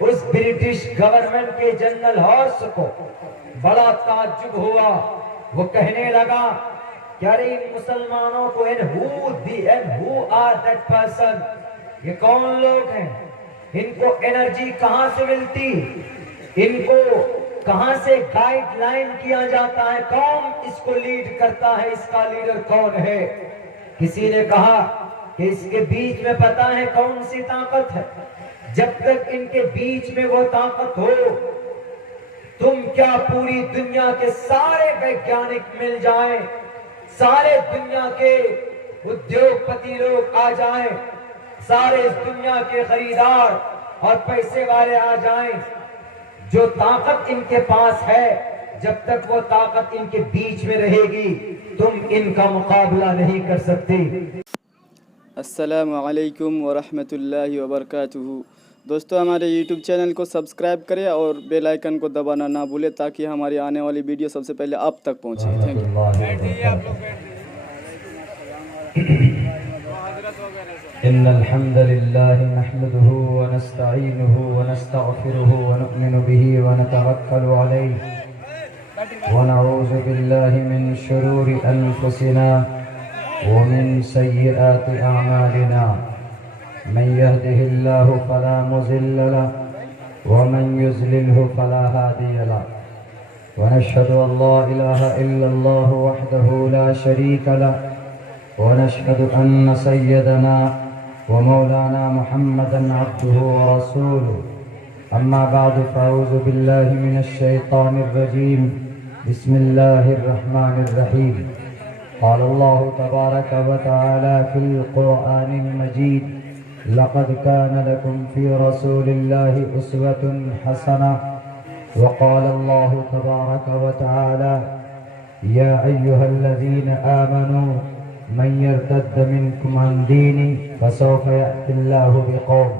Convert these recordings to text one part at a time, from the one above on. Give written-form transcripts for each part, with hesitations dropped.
اس British government کے general horse کو بڑا تعجب ہوا. وہ کہنے لگا کہ ارے ان مسلمانوں کو who are that person, یہ کون لوگ ہیں, ان کو انرجی کہاں سے ملتی, ان کو کہاں سے گائیڈ لائن کیا جاتا ہے, کون اس کو لیڈ کرتا ہے, اس کا لیڈر کون ہے. کسی نے کہا کہ اس کے بیچ میں پتا ہے کون سی طاقت ہے, جب تک ان کے بیچ میں وہ طاقت ہو, تم کیا پوری دنیا کے سارے ویگیانک مل جائیں, سارے دنیا کے ادیوگ پتی لوگ آ جائیں, سارے اس دنیا کے خریدار اور پیسے والے آ جائیں, جو طاقت ان کے پاس ہے, جب تک وہ طاقت ان کے بیچ میں رہے گی تم ان کا مقابلہ نہیں کر سکتے. السلام علیکم ورحمۃ اللہ وبرکاتہ. دوستو ہمارے یوٹیوب چینل کو سبسکرائب کریں اور بیل آئیکن کو دبانا نہ بھولیں تاکہ ہماری آنے والی ویڈیو سب سے پہلے آپ تک پہنچے. Thank you. ان الحمد لله نحمده ونستعينه ونستغفره ونؤمن به ونتوكل عليه ونعوذ بالله من شرور انفسنا ومن سيئات اعمالنا. من يهده الله فلا مضل له ومن يضلل فلا هادي له. ونشهد ان لا اله الا الله وحده لا شريك له ونشهد ان سيدنا ومولانا محمدا عبده ورسوله. اما بعد فاعوذ بالله من الشيطان الرجيم. بسم الله الرحمن الرحيم. قال الله تبارك وتعالى في القرآن المجيد لقد كان لكم في رسول الله أسوة حسنة. وقال الله تبارك وتعالى يا أيها الذين آمنوا من يرتد منكم عن دينه فسوف يأتي الله بقوم.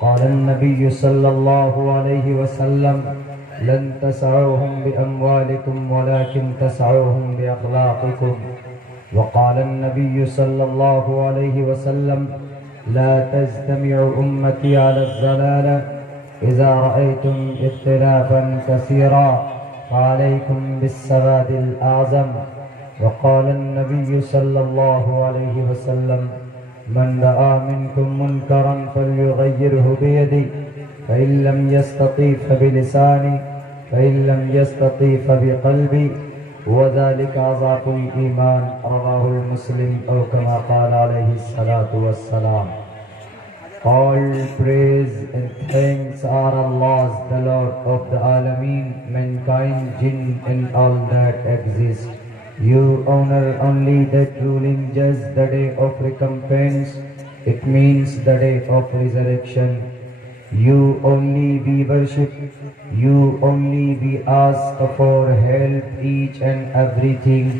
قال النبي صلى الله عليه وسلم لن تسعوهم بأموالكم ولكن تسعوهم بأخلاقكم. وقال النبي صلى الله عليه وسلم لا تجتمع أمتي على الضلالة إذا رأيتم اختلافا كثيرا فعليكم بالسواد الأعظم. وقال النبي صلى الله عليه وسلم من رأى منكم منكرا فليغيره بيده فإن لم يستطع فبلسانه فإن لم يستطع فبقلبه وذلك أضعف الإيمان. رواه المسلم أو كما قال عليه الصلاة والسلام. All praise and thanks are Allah's, the Lord of the Alameen, mankind, jinn and all that exist. You honor only that ruling judge, the day of recompense, it means the day of resurrection. You only we worship, you only we ask for help each and everything.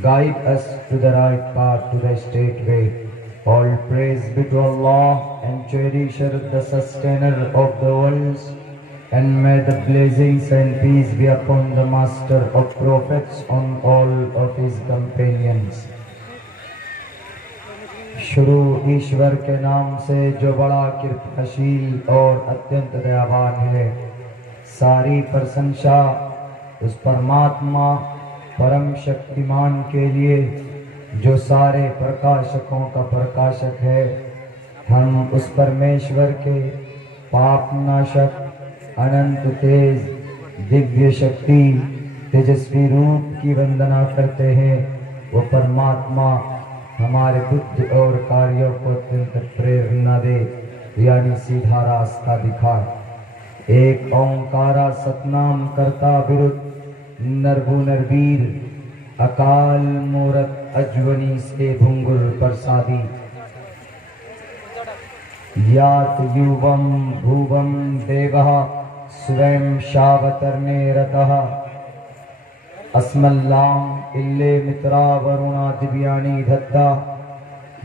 Guide us to the right path, to the straight way. All praise be to Allah and cherisher, the sustainer of the worlds. And may the blessings and peace be upon the master of prophets, on all of his companions. شروع ایشور کے نام سے جو بڑا کرپاشیل اور اتنت دیابان ہے. ساری پرشنسا اس پرماتما پرم شکتیمان کے لیے جو سارے پرکاشکوں کا پرکاشک ہے. ہم اس پرمیشور کے پاپ ناشک اننت تیز دیویہ شکتی تیجسوی روپ کی وندنا کرتے ہیں. وہ پرماتما ہمارے بدھ اور کاریوں کو اتنت پریرنا دے, یعنی سیدھا راستہ دکھائے. ایک اومکارا ستنام کرتا برت نربو نربیر اکال مورت اجونی سے بھنگر پرسادی. یات یووم بھووم دیوہ سویم شاوترنے رتہ اسم اللام illے مترا ورونا دیویانی دھتا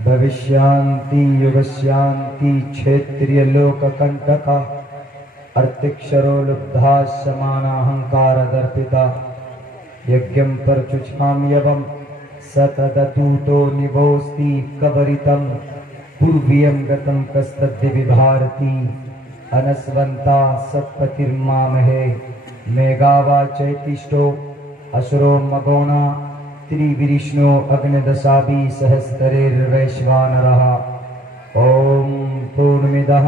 بھوشیانتی یوگشیانتی چھیتریہ لوک کنٹکا ارتکشرو لبدھا شمانا ہنکار درپتا یجم پرچچھام یوم ستدتوتو نبوستی کبریتم پورویم گتم کستدی بھارتی ಅನಸ್ವಂತ ಸತ್ಪತಿರ್ಮಾಮಹೇ ಮೇಘಾವಾ ಚೈತಿಷ್ಟೋ ಅಸುರೋ ಮಗೋಣ ತ್ರಿವಿರಿಷ್ಣು ಅಗ್ನಿದಶಾಭಿ ಸಹಸ್ರೈರ್ವೈಶ್ವಾನರಃ ಓಂ ಪೂರ್ಣಮಿದಃ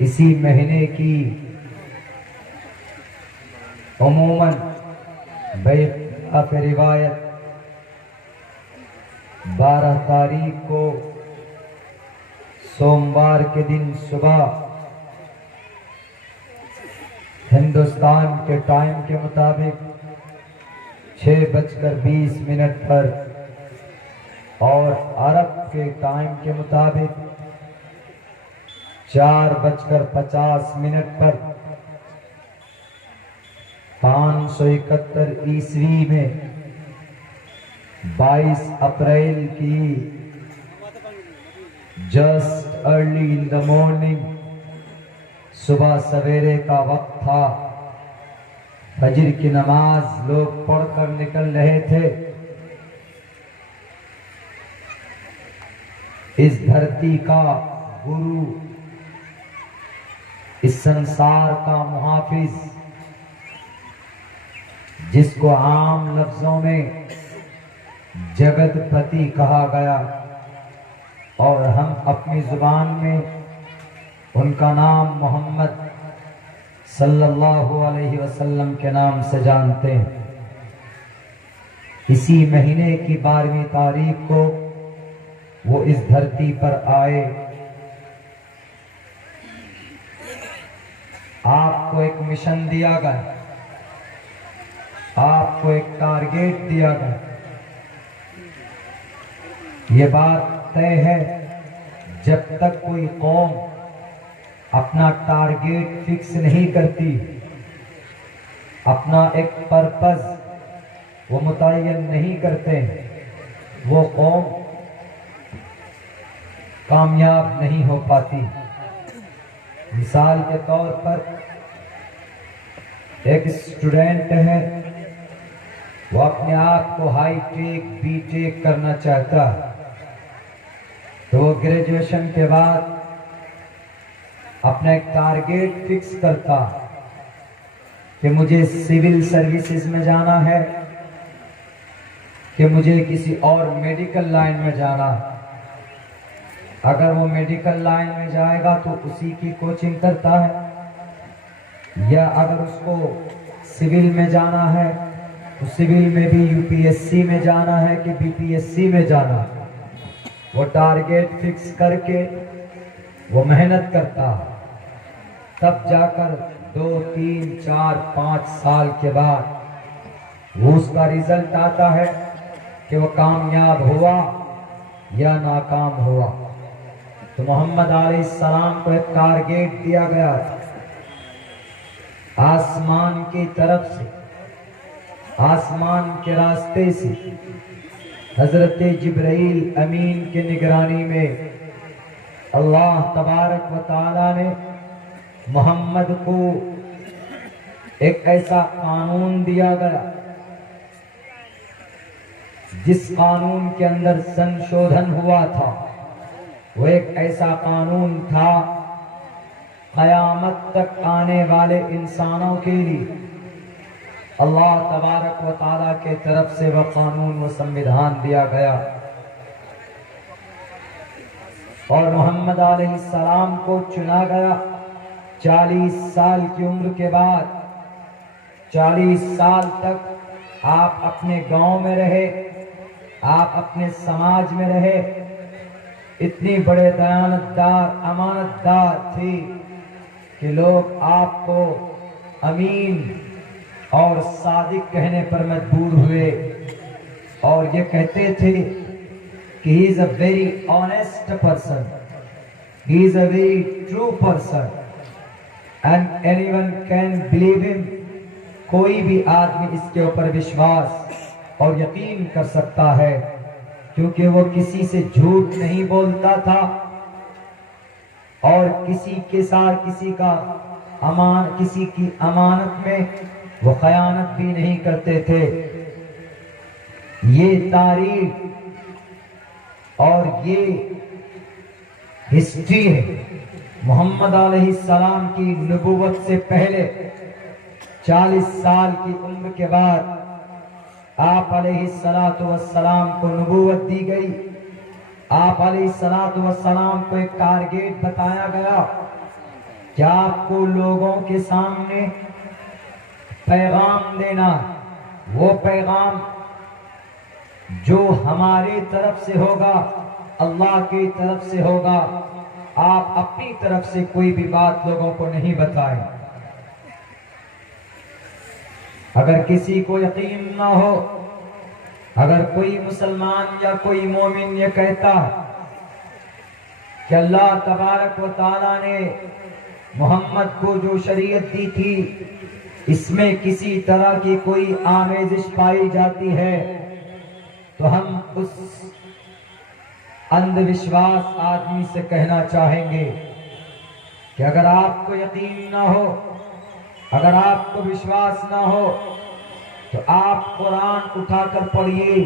اسی مہینے کی عموماً بیخلاف روایت 12 تاریخ کو سوموار کے دن صبح ہندوستان کے ٹائم کے مطابق 6:20 پر اور عرب کے ٹائم کے مطابق 4:50 پر 571 عیسوی میں 22 اپریل کی just early in the morning صبح سویرے کا وقت تھا. فجر کی نماز لوگ پڑھ کر نکل رہے تھے. اس دھرتی کا گرو، اس سنسار کا محافظ، جس کو عام لفظوں میں جگت پتی کہا گیا اور ہم اپنی زبان میں ان کا نام محمد صلی اللہ علیہ وسلم کے نام سے جانتے ہیں. اسی مہینے کی 12ویں تاریخ کو وہ اس دھرتی پر آئے. آپ کو ایک مشن دیا گیا، آپ کو ایک ٹارگیٹ دیا گیا. یہ بات طے ہے جب تک کوئی قوم اپنا ٹارگیٹ فکس نہیں کرتی، اپنا ایک پرپز وہ متعین نہیں کرتے، وہ قوم کامیاب نہیں ہو پاتی. مثال کے طور پر ایک اسٹوڈنٹ ہے، وہ اپنے آپ کو ہائی ٹیک بی ٹیک کرنا چاہتا، تو وہ گریجویشن کے بعد اپنا ایک ٹارگیٹ فکس کرتا کہ مجھے سول سروسز میں جانا ہے، کہ مجھے کسی اور میڈیکل لائن میں جانا. اگر وہ میڈیکل لائن میں جائے گا تو اسی کی کوچنگ کرتا ہے، یا اگر اس کو سول میں جانا ہے تو سول میں بھی یو پی ایس سی میں جانا ہے کہ بی پی ایس سی میں جانا. وہ ٹارگیٹ فکس کر کے وہ محنت کرتا، تب جا کر 2 3 4 5 سال کے بعد وہ اس کا رزلٹ آتا ہے کہ وہ کامیاب ہوا یا ناکام ہوا. تو محمد علیہ السلام کو ایک ٹارگیٹ دیا گیا، آسمان کی طرف سے، آسمان کے راستے سے حضرت جبرائیل امین کے نگرانی میں اللہ تبارک و تعالی نے محمد کو ایک ایسا قانون دیا گیا جس قانون کے اندر سنشودھن ہوا تھا. وہ ایک ایسا قانون تھا قیامت تک آنے والے انسانوں کے لیے اللہ تبارک و تعالیٰ کے طرف سے وہ قانون و سموِدھان دیا گیا. اور محمد علیہ السلام کو چنا گیا 40 سال کی عمر کے بعد. 40 سال تک آپ اپنے گاؤں میں رہے، آپ اپنے سماج میں رہے. اتنی بڑے دیانتدار امانتدار تھی کہ لوگ آپ کو امین اور صادق کہنے پر مجبور ہوئے، اور یہ کہتے تھے کہ he is a very honest person, he is a very true person and anyone can believe him. کوئی بھی آدمی اس کے اوپر وشواس اور یقین کر سکتا ہے، کیونکہ وہ کسی سے جھوٹ نہیں بولتا تھا اور کسی کے ساتھ کسی کی امانت میں وہ خیانت بھی نہیں کرتے تھے. یہ تاریخ اور یہ ہسٹری ہے. محمد علیہ السلام کی نبوت سے پہلے 40 سال کی عمر کے بعد آپ علیہ السلام کو نبوت دی گئی. آپ علیہ السلام کو ایک ٹارگیٹ بتایا گیا کہ آپ کو لوگوں کے سامنے پیغام دینا، وہ پیغام جو ہماری طرف سے ہوگا، اللہ کی طرف سے ہوگا۔ آپ اپنی طرف سے کوئی بھی بات لوگوں کو نہیں بتائیں۔ اگر کسی کو یقین نہ ہو، اگر کوئی مسلمان یا کوئی مومن یہ کہتا کہ اللہ تبارک و تعالیٰ نے محمد کو جو شریعت دی تھی اس میں کسی طرح کی کوئی آمیزش پائی جاتی ہے، تو ہم اس اندھ وشواس آدمی سے کہنا چاہیں گے کہ اگر آپ کو یقین نہ ہو، اگر آپ کو وشواس نہ ہو، تو آپ قرآن اٹھا کر پڑھیے،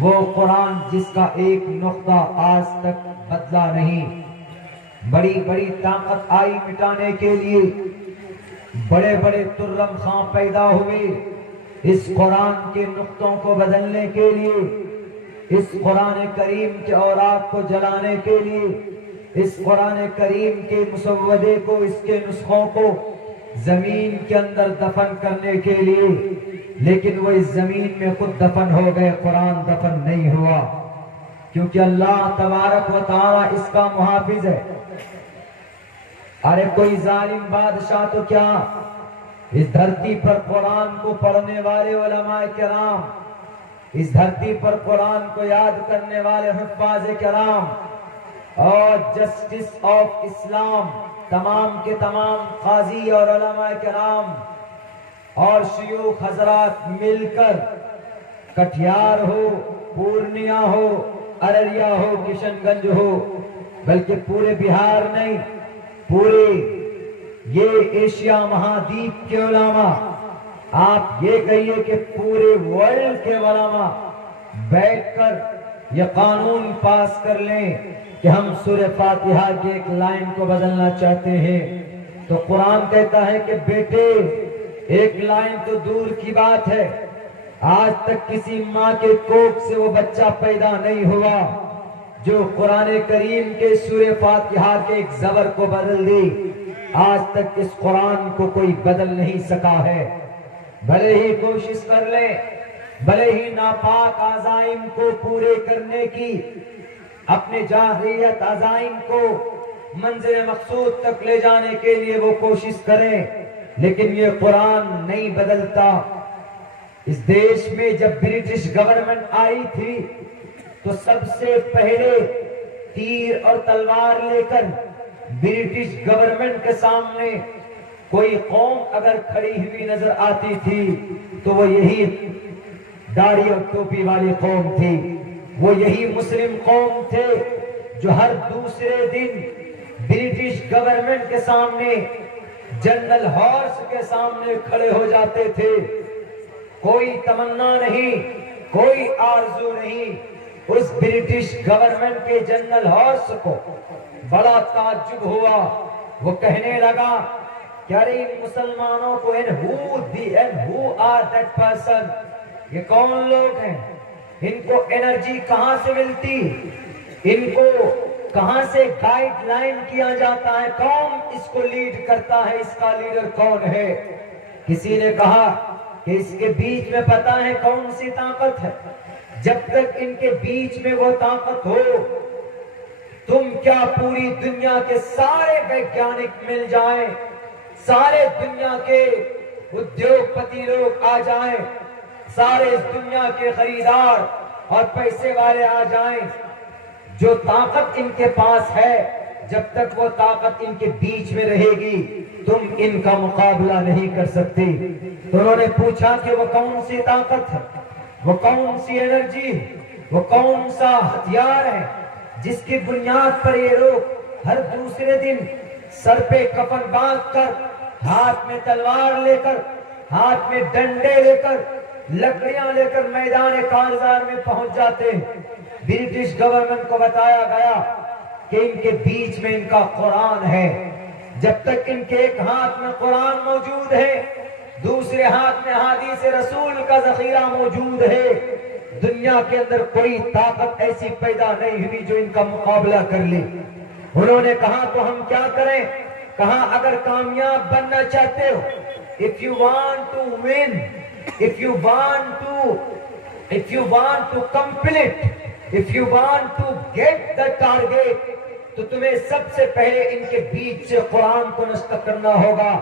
وہ قرآن جس کا ایک نقطہ آج تک بدلا نہیں۔ بڑی بڑی طاقت آئی مٹانے کے لیے، بڑے بڑے ترم خاں پیدا ہوئے اس قرآن کے نقطوں کو بدلنے کے لیے، اس قرآن کریم کے اوراق کو جلانے کے لیے، اس قرآن کریم کے مسودے کو، اس کے نسخوں کو زمین کے اندر دفن کرنے کے لیے، لیکن وہ اس زمین میں خود دفن ہو گئے، قرآن دفن نہیں ہوا، کیونکہ اللہ تبارک و تعالیٰ اس کا محافظ ہے۔ ارے کوئی ظالم بادشاہ تو کیا، اس دھرتی پر قرآن کو پڑھنے والے علماء کرام، اس دھرتی پر قرآن کو یاد کرنے والے حفاظ کرام اور جسٹس آف اسلام، تمام کے تمام قاضی اور علماء کرام اور شیوخ حضرات مل کر، کٹیہار ہو، پورنیا ہو، ارریا ہو، کشن گنج ہو، بلکہ پورے بہار نہیں، پورے یہ ایشیا مہادیپ کے علماء، آپ یہ کہیے کہ پورے ورلڈ کے علماء بیٹھ کر یہ قانون پاس کر لیں کہ ہم سورہ فاتحہ کی ایک لائن کو بدلنا چاہتے ہیں، تو قرآن کہتا ہے کہ بیٹے ایک لائن تو دور کی بات ہے، آج تک کسی ماں کے کوکھ سے وہ بچہ پیدا نہیں ہوا جو قرآن کریم کے سورہ فاتحہ کے ایک زبر کو بدل دی۔ آج تک اس قرآن کو کوئی بدل نہیں سکا ہے، بھلے ہی کوشش کر لیں، بھلے ہی ناپاک عزائم کو پورے کرنے کی، اپنے جاہلیت عزائم کو منزل مقصود تک لے جانے کے لیے وہ کوشش کریں، لیکن یہ قرآن نہیں بدلتا۔ اس دیش میں جب برٹش گورنمنٹ آئی تھی تو سب سے پہلے تیر اور تلوار لے کر برٹش گورنمنٹ کے سامنے کوئی قوم اگر کھڑی ہوئی نظر آتی تھی تو وہ یہی داڑھی اور ٹوپی والی قوم تھی، وہ یہی مسلم قوم تھے جو ہر دوسرے دن برٹش گورنمنٹ کے سامنے، جنرل ہارس کے سامنے کھڑے ہو جاتے تھے۔ کوئی تمنا نہیں، کوئی آرزو نہیں، اس برٹش گورنمنٹ کے جنرل ہارس کو بڑا تعجب ہوا، وہ کہنے لگا کہ ارے ان مسلمانوں کو who are that person، یہ کون لوگ ہیں، ان کو انرجی کہاں سے ملتی، ان کو کہاں سے گائیڈ لائن کیا جاتا ہے، کون اس کو لیڈ کرتا ہے، اس کا لیڈر کون ہے؟ کسی نے کہا کہ اس کے بیچ میں پتا ہے کون سی طاقت ہے، جب تک ان کے بیچ میں وہ طاقت ہو، تم کیا پوری دنیا کے سارے ویگیانک مل جائیں، سارے دنیا کے ادیوگ پتی لوگ آ جائیں، سارے اس دنیا کے خریدار اور پیسے والے آ جائیں، جو طاقت ان کے پاس ہے، جب تک وہ طاقت ان کے بیچ میں رہے گی تم ان کا مقابلہ نہیں کر سکتے۔ تو انہوں نے پوچھا کہ وہ کون سی طاقت ہے، وہ کون سی انرجی، وہ کون سا ہتھیار ہے جس کی بنیاد پر یہ لوگ ہر دوسرے دن سر پہ کفن باندھ کر، ہاتھ میں تلوار لے کر، ہاتھ میں ڈنڈے لے کر، لکڑیاں لے کر میدان کارزار میں پہنچ جاتے ہیں۔ برٹش گورنمنٹ کو بتایا گیا کہ ان کے بیچ میں ان کا قرآن ہے، جب تک ان کے ایک ہاتھ میں قرآن موجود ہے، دوسرے ہاتھ میں حدیث رسول کا ذخیرہ موجود ہے، دنیا کے اندر کوئی طاقت ایسی پیدا نہیں ہوئی جو ان کا مقابلہ کر لے۔ انہوں نے کہا تو ہم کیا کریں؟ کہا اگر کامیاب بننا چاہتے ہو, if you want to win, if you want to complete, if you want to get the target, تو تمہیں سب سے پہلے ان کے بیچ سے قرآن کو نشر کرنا ہوگا.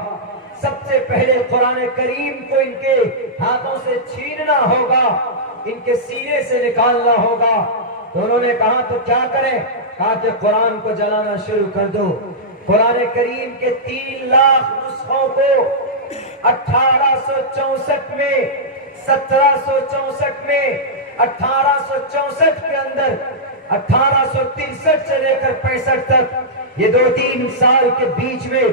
سب سے پہلے قرآن کریم کو ان کے ہاتھوں سے چھیننا ہوگا, ان کے سینے سے نکالنا ہوگا. تو انہوں نے کہا تو کیا کریں؟ کہا کہ قرآن کو جلانا شروع کر دو. قرآن کریم کے 3 لاکھ نسخوں کو 1864 میں, 1764 میں, 1864 کے اندر 1863 سے لے کر 65 تک, یہ 2-3 سال کے بیچ میں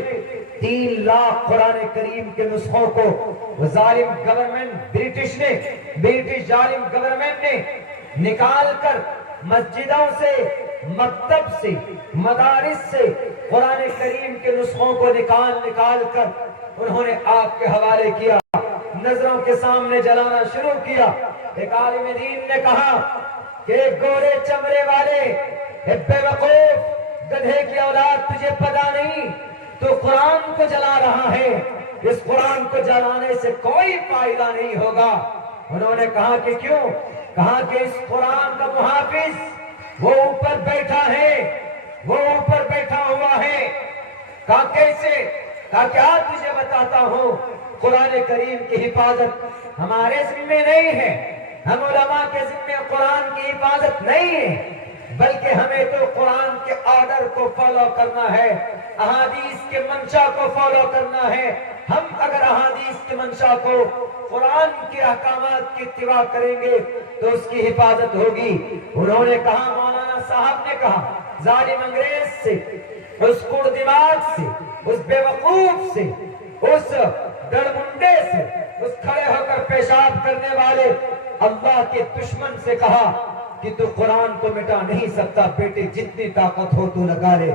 3 لاکھ قرآن کریم کے نسخوں کو وہ ظالم گورنمنٹ برٹش ظالم گورنمنٹ نے نکال کر مسجدوں سے, مکتب سے, مدارس سے قرآن کریم کے نسخوں کو نکال کر انہوں نے آپ کے حوالے کیا, نظروں کے سامنے جلانا شروع کیا. ایک عالم دین نے کہا کہ گورے چمڑے والے بے وقوف گدھے کی اولاد, تجھے پتہ نہیں تو قرآن کو جلا رہا ہے, اس قرآن کو جلانے سے کوئی فائدہ نہیں ہوگا. انہوں نے کہا کہ کیوں؟ کہا کہ اس قرآن کا محافظ وہ اوپر بیٹھا ہے, وہ اوپر بیٹھا ہوا ہے. کہا کیسے؟ کہا کہ آج تجھے بتاتا ہوں, قرآن کریم کی حفاظت ہمارے ذمے نہیں ہے, ہم علماء کے ذمے قرآن کی حفاظت نہیں ہے, بلکہ ہمیں تو قرآن کے آرڈر کو فالو کرنا ہے, احادیث کے منشا کو فالو کرنا ہے. ہم اگر احادیث کے منشا کو, قرآن کے احکامات کی اتباع کریں گے تو اس کی حفاظت ہوگی. انہوں نے کہا, مولانا صاحب نے کہا, ظالم انگریز سے, اس کوڑ دماغ سے, اس بے وقوف سے, اس ڈرمنڈے سے, اس کھڑے ہو کر پیشاب کرنے والے اللہ کے دشمن سے کہا کہ تو قرآن کو مٹا نہیں سکتا, بیٹے جتنی طاقت ہو تو لگا لے.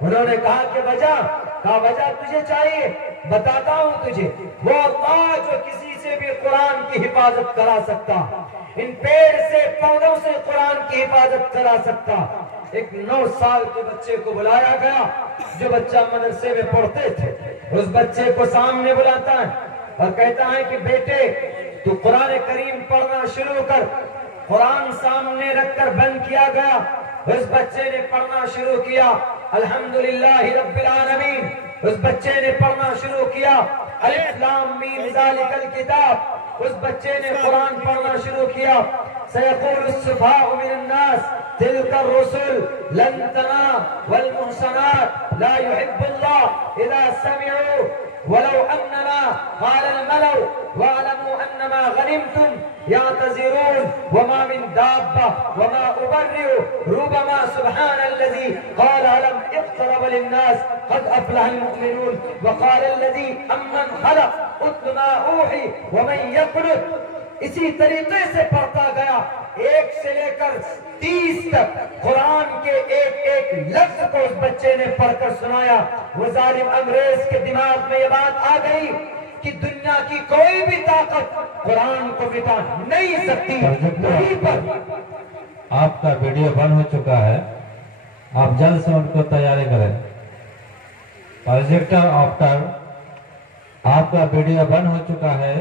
انہوں نے کہا کہ وجہ؟ کہا وجہ تجھے چاہیے, بتاتا ہوں تجھے. وہ اللہ جو کسی سے بھی قرآن کی حفاظت کرا سکتا, ان پیڑ سے پودوں سے قرآن کی حفاظت کرا سکتا. ایک 9 سال کے بچے کو بلایا گیا, جو بچہ مدرسے میں پڑھتے تھے. اس بچے کو سامنے بلاتا ہے اور کہتا ہے کہ بیٹے تو قرآن کریم پڑھنا شروع کر. قرآن سامنے رکھ کر بند کیا گیا, اس بچے نے پڑھنا شروع کیا. الحمدللہ رب العالمین. اس بچے نے پڑھنا شروع کیا, الف لام میم ذالک الکتاب. اس بچے نے قرآن پڑھنا شروع کیا. سیقول السفہاء من الناس تلک الرسل لن تنال والمحصنات لا يحب الله اذا سمعوا ولو انما قال الملأ واعلموا انما غنمتم يعتذرون وما من دابة وما أبرئ ربما سبحان الذي قال ألم اقترب للناس قد أفلح المؤمنون وقال الذي أمن خلق اتل ما أوحي ومن يقنط. اسی طریقے سے پڑھتا گیا, 1 سے لے کر 30 تک قرآن کے ایک لفظ کو اس بچے نے پڑھ کر سنایا. وہ ظالم انگریز کے دماغ میں یہ بات آ گئی کہ دنیا کی کوئی بھی طاقت قرآن کو مٹا نہیں سکتی. وہیں پر آپ کا ویڈیو بند ہو چکا ہے, آپ جلد سے ان کو تیاری کریں. پروجیکٹر آفٹر, آپ کا ویڈیو بند ہو چکا ہے,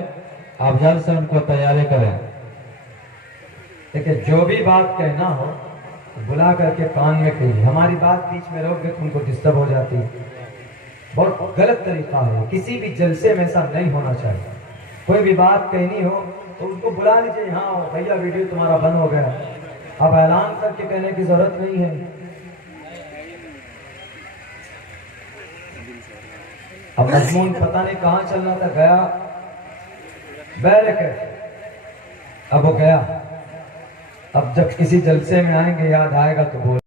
آپ جلد سے ان کو تیاری کریں. دیکھیں جو بھی بات کہنا ہو بلا کر کے کان میں کہیے. ہماری بات بیچ میں روک گے تو ان کو ڈسٹرب ہو جاتی ہے. بہت غلط طریقہ ہے, کسی بھی جلسے میں ایسا نہیں ہونا چاہیے. کوئی بھی بات کہنی ہو تو اس کو بلا لیجیے, ہاں بھیا ویڈیو تمہارا بند ہو گیا. اب اعلان کر کے کہنے کی ضرورت نہیں ہے. اب مضمون پتہ نہیں کہاں چلنا تھا, گیا بیرکٹ, اب وہ گیا. اب جب کسی جلسے میں آئیں گے یاد آئے گا تو بول